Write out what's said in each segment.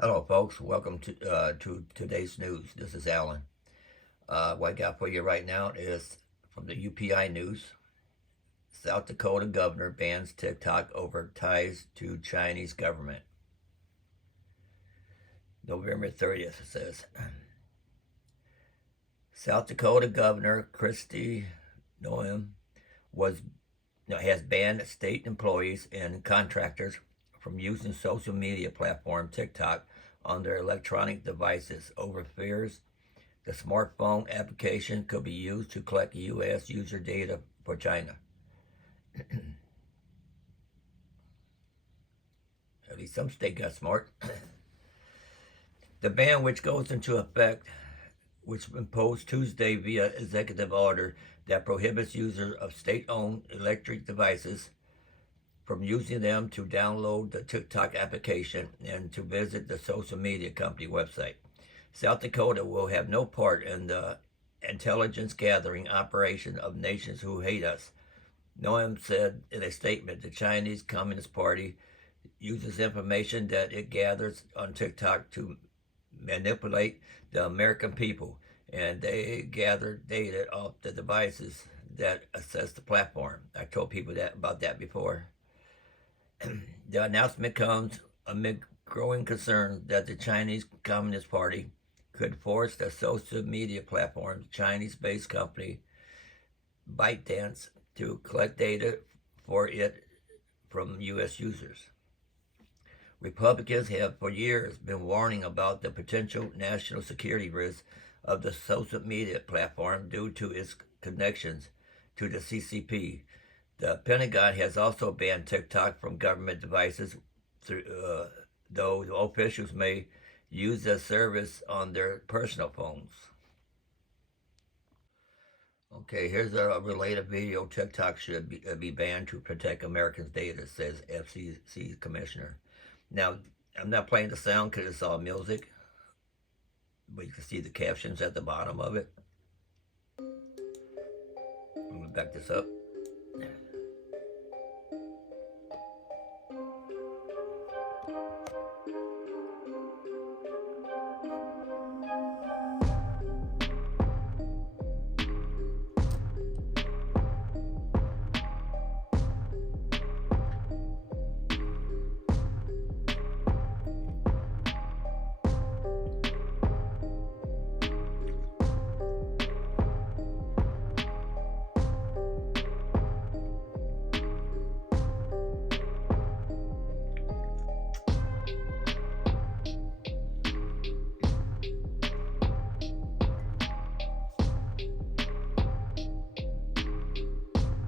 Hello, folks. Welcome to today's news. This is Alan. What I got for you right now is from the UPI News. South Dakota governor bans TikTok over ties to Chinese government. November 30th, it says. South Dakota Governor Kristi Noem has banned state employees and contractors from using social media platform TikTok on their electronic devices over fears the smartphone application could be used to collect U.S. user data for China. At least some state got smart. The ban, which goes into effect, which was imposed Tuesday via executive order that prohibits users of state-owned electric devices from using them to download the TikTok application and to visit the social media company website. South Dakota will have no part in the intelligence gathering operation of nations who hate us. Noem said in a statement the Chinese Communist Party uses information that it gathers on TikTok to manipulate the American people, and they gather data off the devices that access the platform. I told people about that before. The announcement comes amid growing concern that the Chinese Communist Party could force the social media platform Chinese-based company ByteDance to collect data for it from U.S. users. Republicans have for years been warning about the potential national security risks of the social media platform due to its connections to the CCP. The Pentagon has also banned TikTok from government devices, though officials may use the service on their personal phones. Okay, here's a related video. TikTok should be banned to protect Americans' data, says FCC commissioner. Now, I'm not playing the sound because it's all music, but you can see the captions at the bottom of it. I'm going to back this up.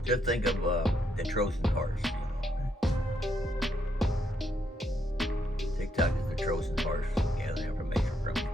Just think of the Trojan horse. TikTok is the Trojan horse, gathering information from you.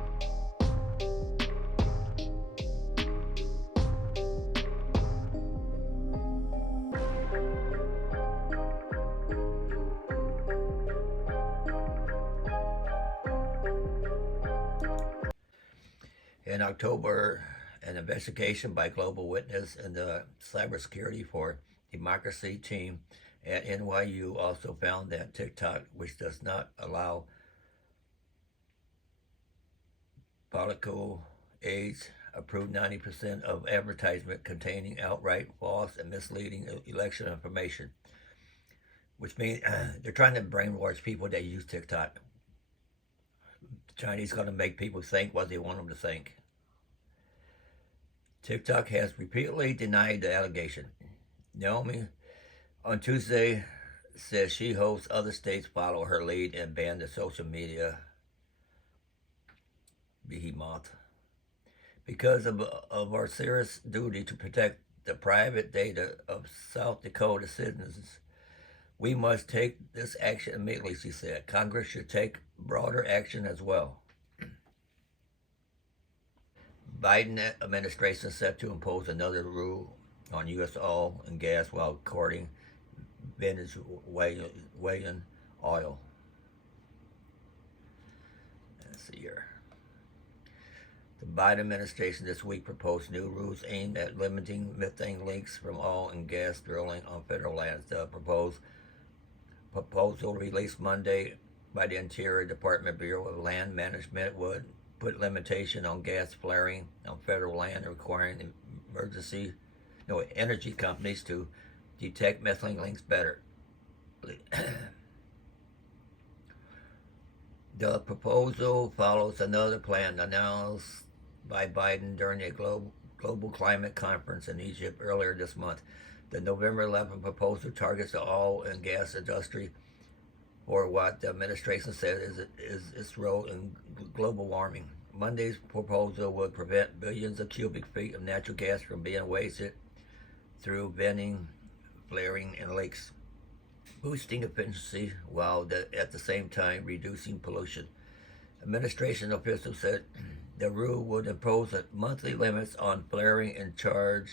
In October, an investigation by Global Witness and the Cybersecurity for Democracy team at NYU also found that TikTok, which does not allow political aids, approved 90% of advertisement containing outright false and misleading election information, which means they're trying to brainwash people that use TikTok. The Chinese going to make people think what they want them to think. TikTok has repeatedly denied the allegation. Naomi on Tuesday says she hopes other states follow her lead and ban the social media behemoth. Because of our serious duty to protect the private data of South Dakota citizens, we must take this action immediately, she said. Congress should take broader action as well. Biden administration is set to impose another rule on U.S. oil and gas while courting Venezuelan-oil. Let's see here. The Biden administration this week proposed new rules aimed at limiting methane leaks from oil and gas drilling on federal lands. The proposal released Monday by the Interior Department Bureau of Land Management would put limitation on gas flaring on federal land, requiring energy companies to detect methane leaks better. The proposal follows another plan announced by Biden during a global climate conference in Egypt earlier this month. The November 11th proposal targets the oil and gas industry for what the administration said is its role in global warming. Monday's proposal would prevent billions of cubic feet of natural gas from being wasted through venting, flaring, and leaks, boosting efficiency while at the same time reducing pollution. Administration officials said the rule would impose monthly limits on flaring and charge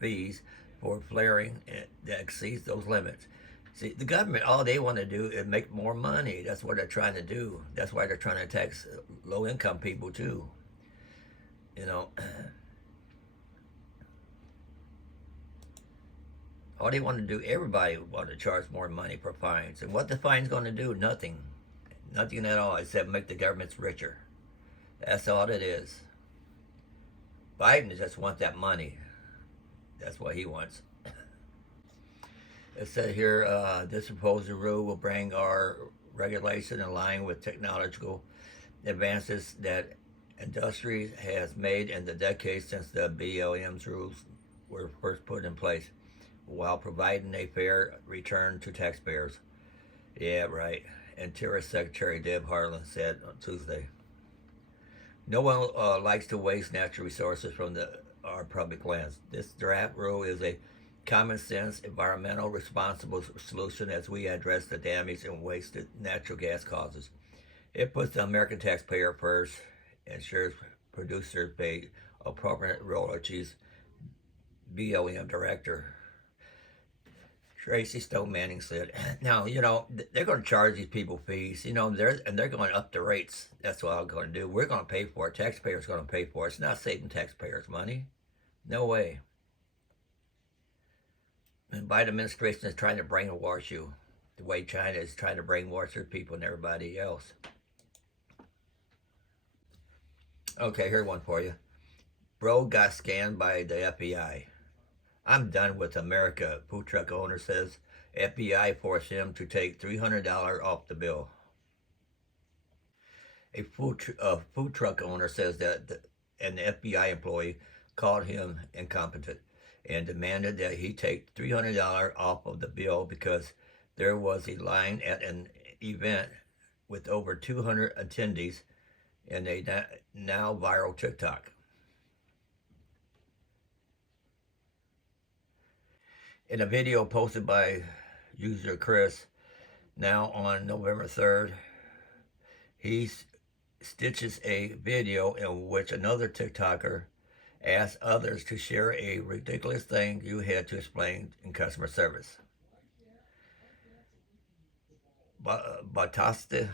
fees for flaring that exceeds those limits. See, the government, all they want to do is make more money. That's what they're trying to do. That's why they're trying to tax low-income people too. You know, all they want to do, everybody want to charge more money for fines. And what the fine's going to do? Nothing. Nothing at all, except make the governments richer. That's all it is. Biden just wants that money. That's what he wants. It said here, this proposed rule will bring our regulation in line with technological advances that industry has made in the decades since the BLM's rules were first put in place, while providing a fair return to taxpayers. Yeah, right. Interior Secretary Deb Haaland said on Tuesday. No one likes to waste natural resources from our public lands. This draft rule is a common sense, environmental, responsible solution as we address the damage and waste that natural gas causes. It puts the American taxpayer first, ensures producers pay appropriate royalties. BLM director Tracy Stone Manning said, now, you know, they're going to charge these people fees, you know, they're going to up the rates. That's what I'm going to do. We're going to pay for it. Taxpayers are going to pay for it. It's not saving taxpayers money. No way. And Biden administration is trying to brainwash you the way China is trying to brainwash their people and everybody else. Okay, here's one for you. Bro got scanned by the FBI. I'm done with America, food truck owner says. FBI forced him to take $300 off the bill. A food truck owner says that an FBI employee called him incompetent and demanded that he take $300 off of the bill because there was a line at an event with over 200 attendees in a now viral TikTok. In a video posted by user Chris, now on November 3rd, he stitches a video in which another TikToker asks others to share a ridiculous thing you had to explain in customer service. Batista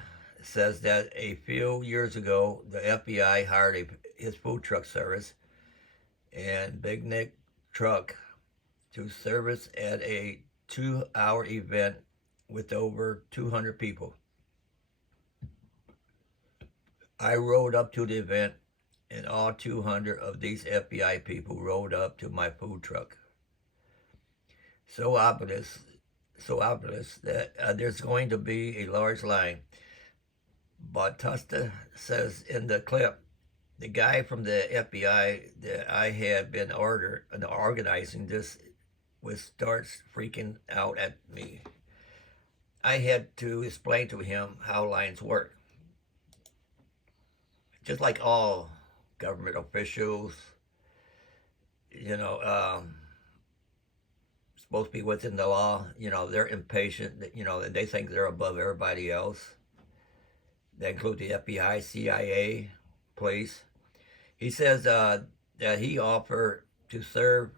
says that a few years ago, the FBI hired his food truck service and Big Nick truck to service at a 2-hour event with over 200 people. I rode up to the event and all 200 of these FBI people rode up to my food truck. So obvious that there's going to be a large line. Batista says in the clip, the guy from the FBI that I had been organizing this starts freaking out at me. I had to explain to him how lines work. Just like all government officials, you know, supposed to be within the law, you know, they're impatient, you know, and they think they're above everybody else. That include the FBI, CIA, police. He says that he offered to serve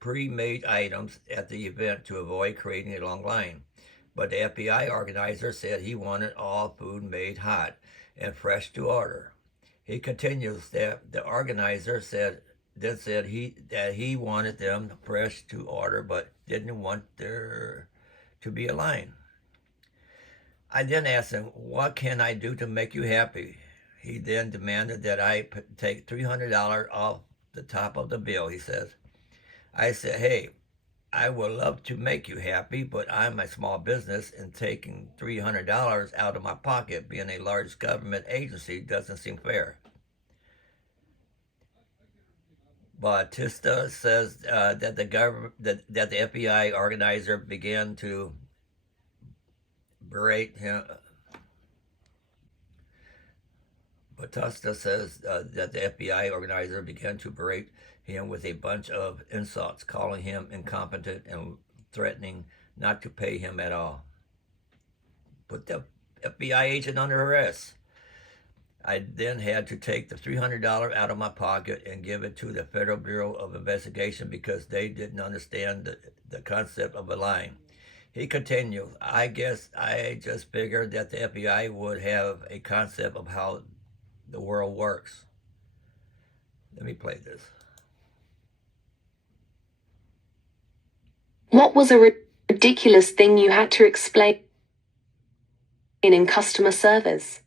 pre-made items at the event to avoid creating a long line. But the FBI organizer said he wanted all food made hot and fresh to order. He continues that the organizer said he wanted them fresh to order, but didn't want there to be a line. I then asked him, "What can I do to make you happy?" He then demanded that I take $300 off the top of the bill, he says. I said, "Hey, I would love to make you happy, but I'm a small business and taking $300 out of my pocket, being a large government agency, doesn't seem fair." Bautista says that the government, that the FBI organizer began to berate him. Bautista says that the FBI organizer began to berate him with a bunch of insults, calling him incompetent and threatening not to pay him at all. Put the FBI agent under arrest. I then had to take the $300 out of my pocket and give it to the Federal Bureau of Investigation because they didn't understand the concept of a line. He continued, "I guess I just figured that the FBI would have a concept of how the world works." Let me play this. What was a ridiculous thing you had to explain in customer service?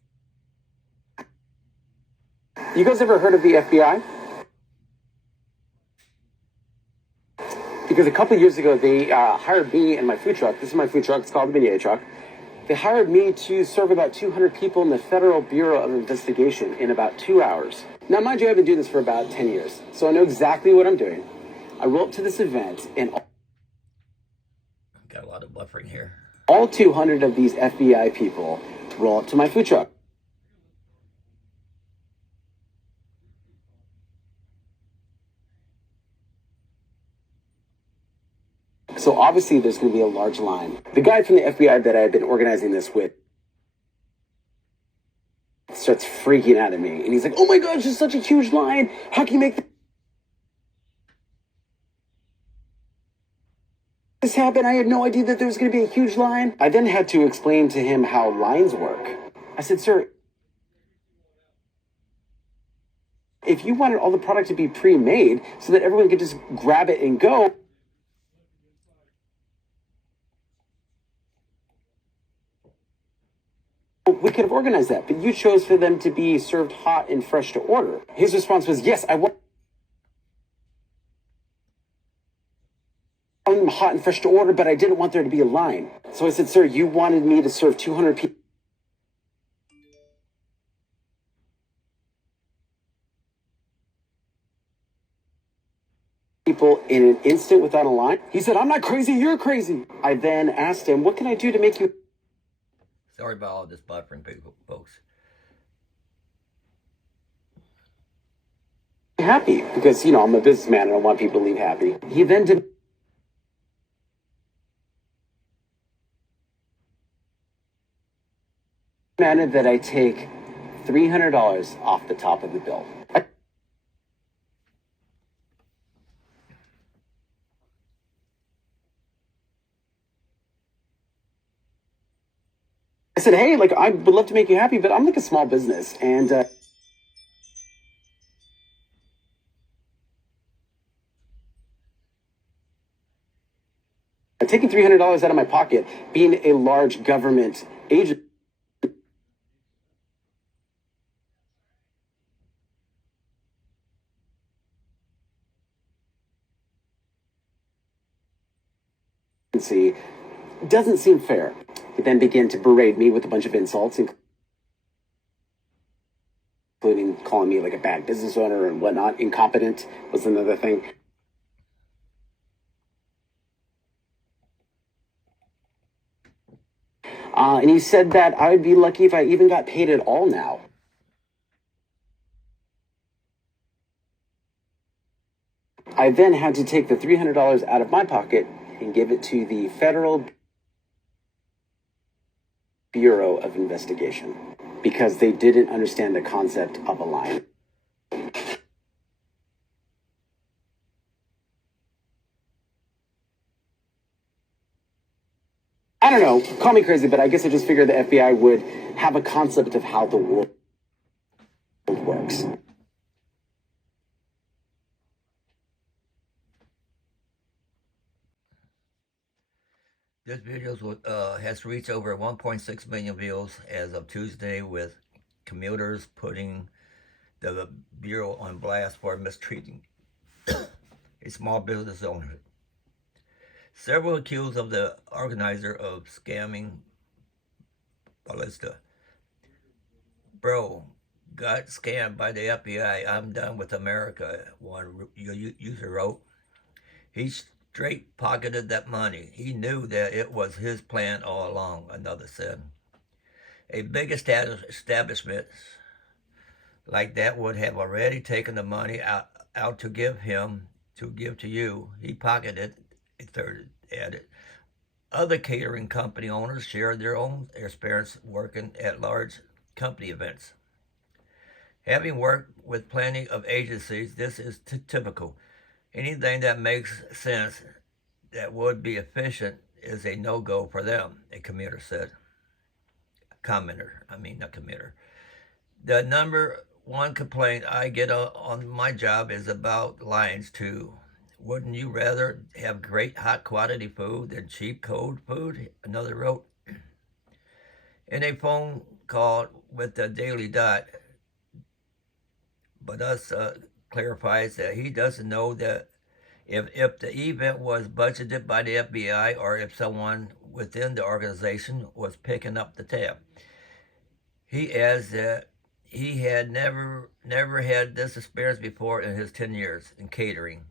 You guys ever heard of the FBI? Because a couple of years ago, they hired me and my food truck. This is my food truck. It's called the Beignet Truck. They hired me to serve about 200 people in the Federal Bureau of Investigation in about 2 hours. Now, mind you, I've been doing this for about 10 years, so I know exactly what I'm doing. I roll up to this event, and Got a lot of buffering here. all 200 of these FBI people roll up to my food truck. So obviously there's going to be a large line. The guy from the FBI that I had been organizing this with starts freaking out at me. And he's like, "Oh my gosh, there's such a huge line. How can you make this happen? I had no idea that there was going to be a huge line." I then had to explain to him how lines work. I said, "Sir, if you wanted all the product to be pre-made so that everyone could just grab it and go, we could have organized that, but you chose for them to be served hot and fresh to order." His response was, "Yes, I want them hot and fresh to order, but I didn't want there to be a line." So I said, "Sir, you wanted me to serve 200 people in an instant without a line?" He said, "I'm not crazy, you're crazy." I then asked him, "What can I do to make you..." Sorry about all this buffering, people, folks. happy, because, you know, I'm a businessman and I want people to leave happy. He then demanded that I take $300 off the top of the bill. I said, "Hey, like, I would love to make you happy, but I'm like a small business, and taking $300 out of my pocket, being a large government agency, doesn't seem fair." He then began to berate me with a bunch of insults, including calling me like a bad business owner and whatnot. Incompetent was another thing. And he said that I would be lucky if I even got paid at all now. I then had to take the $300 out of my pocket and give it to the Federal Bureau of Investigation because they didn't understand the concept of a line. I don't know, call me crazy, but I guess I just figured the FBI would have a concept of how the world works. This video has reached over 1.6 million views as of Tuesday, with commuters putting the Bureau on blast for mistreating a small business owner. Several accused of the organizer of scamming Ballista. Bro, got scammed by the FBI. I'm done with America, one user wrote. He straight pocketed that money. He knew that it was his plan all along, another said. A big establishment like that would have already taken the money out to give to you. He pocketed, a third added. Other catering company owners shared their own experience working at large company events. Having worked with plenty of agencies, this is typical. Anything that makes sense, that would be efficient, is a no-go for them, a commenter said. Not committer. The number one complaint I get on my job is about lines too. Wouldn't you rather have great hot quality food than cheap cold food? Another wrote. In a phone call with the Daily Dot, but us clarifies that he doesn't know that if the event was budgeted by the FBI or if someone within the organization was picking up the tab. He adds that he had never had this experience before in his 10 years in catering,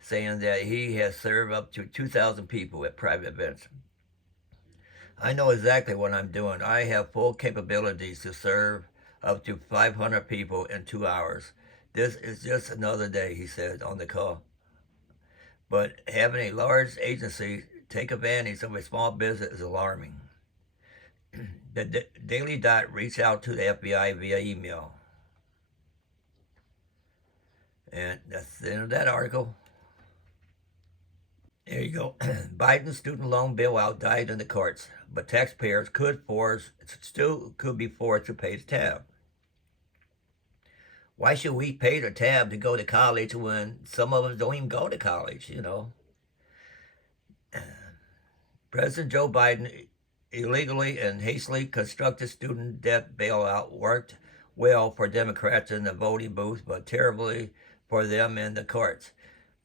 saying that he has served up to 2,000 people at private events. I know exactly what I'm doing. I have full capabilities to serve up to 500 people in 2 hours. This is just another day, he said on the call. But having a large agency take advantage of a small business is alarming. The Daily Dot reached out to the FBI via email. And that's the end of that article. There you go. Biden's student loan bailout died in the courts, but taxpayers still could be forced to pay the tab. Why should we pay the tab to go to college when some of us don't even go to college, President Joe Biden illegally and hastily constructed student debt bailout worked well for Democrats in the voting booth, but terribly for them in the courts.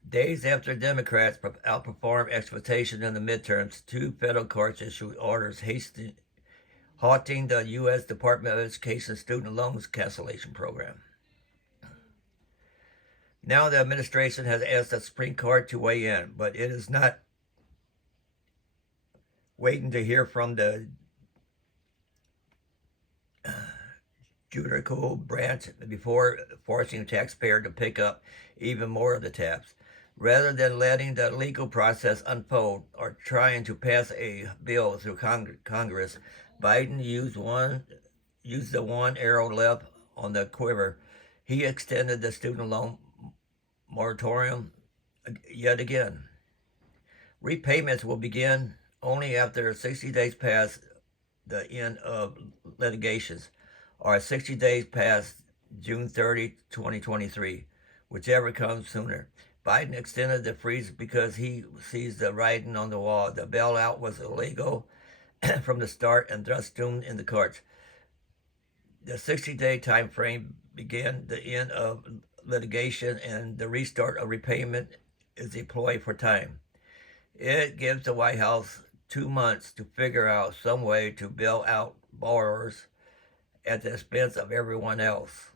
Days after Democrats outperformed expectations in the midterms, 2 federal courts issued orders halting the U.S. Department of Education student loans cancellation program. Now the administration has asked the Supreme Court to weigh in, but it is not waiting to hear from the judicial branch before forcing the taxpayer to pick up even more of the tabs. Rather than letting the legal process unfold or trying to pass a bill through Congress, Biden used the one arrow left on the quiver. He extended the student loan moratorium yet again. Repayments will begin only after 60 days past the end of litigations, or 60 days past June 30, 2023, whichever comes sooner. Biden extended the freeze because he sees the writing on the wall. The bailout was illegal from the start and thus doomed in the courts. The 60-day time frame began the end of litigation, and the restart of repayment is deployed for time. It gives the White House 2 months to figure out some way to bail out borrowers at the expense of everyone else.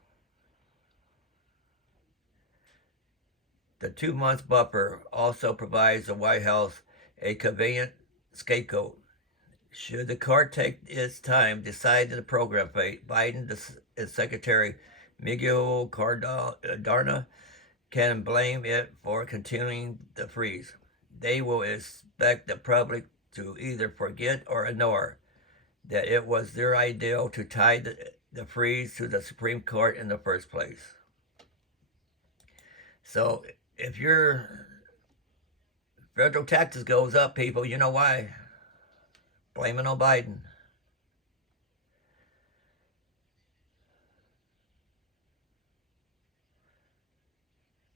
The 2 months buffer also provides the White House a convenient scapegoat. Should the court take its time deciding the program fate, Biden and Secretary Miguel Cardona can blame it for continuing the freeze. They will expect the public to either forget or ignore that it was their idea to tie the freeze to the Supreme Court in the first place. So if your federal taxes goes up, people, you know why? Blame it on Biden.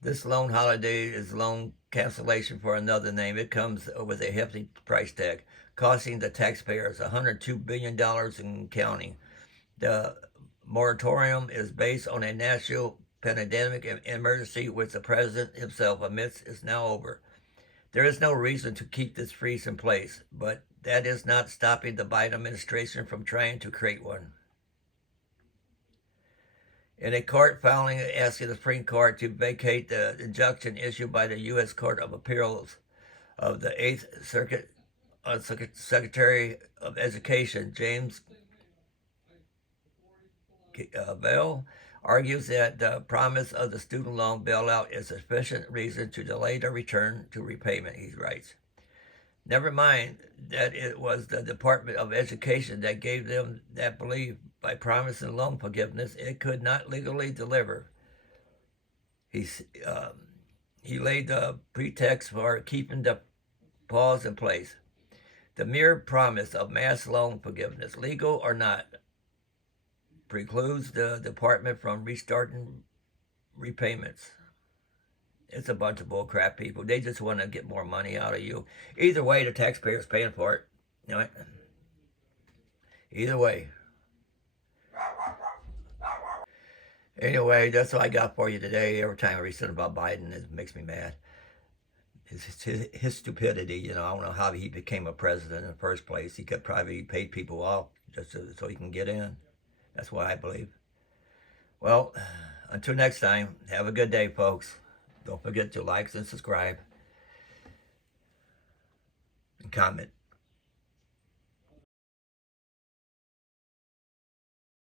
This loan holiday is loan cancellation for another name, it comes with a hefty price tag, costing the taxpayers $102 billion in counting. The moratorium is based on a national pandemic emergency, which the president himself admits is now over. There is no reason to keep this freeze in place, but that is not stopping the Biden administration from trying to create one. In a court filing asking the Supreme Court to vacate the injunction issued by the U.S. Court of Appeals of the Eighth Circuit, Secretary of Education James Bell argues that the promise of the student loan bailout is sufficient reason to delay the return to repayment, he writes. Never mind that it was the Department of Education that gave them that belief by promising loan forgiveness it could not legally deliver. He laid the pretext for keeping the pause in place. The mere promise of mass loan forgiveness, legal or not, precludes the department from restarting repayments. It's a bunch of bull crap, people. They just want to get more money out of you. Either way, the taxpayer's paying for it. You know, either way. Anyway, that's all I got for you today. Every time I read something about Biden, it makes me mad. His stupidity, you know, I don't know how he became a president in the first place. He could probably pay people off just so he can get in. That's what I believe. Well, until next time, have a good day, folks. Don't forget to like and subscribe and comment.